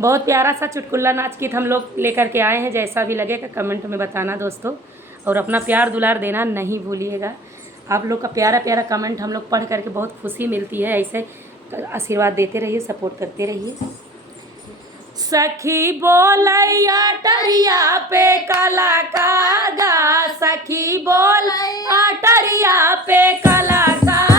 बहुत प्यारा सा चुटकुला नाच गीत हम लोग लेकर के आए हैं। जैसा भी लगेगा कमेंट में बताना दोस्तों, और अपना प्यार दुलार देना नहीं भूलिएगा। आप लोग का प्यारा प्यारा कमेंट हम लोग पढ़ करके बहुत खुशी मिलती है। ऐसे आशीर्वाद देते रहिए, सपोर्ट करते रहिए। सखी बोलैया टरिया पे काला कागा, सखी बोलैया टरिया पे काला कागा।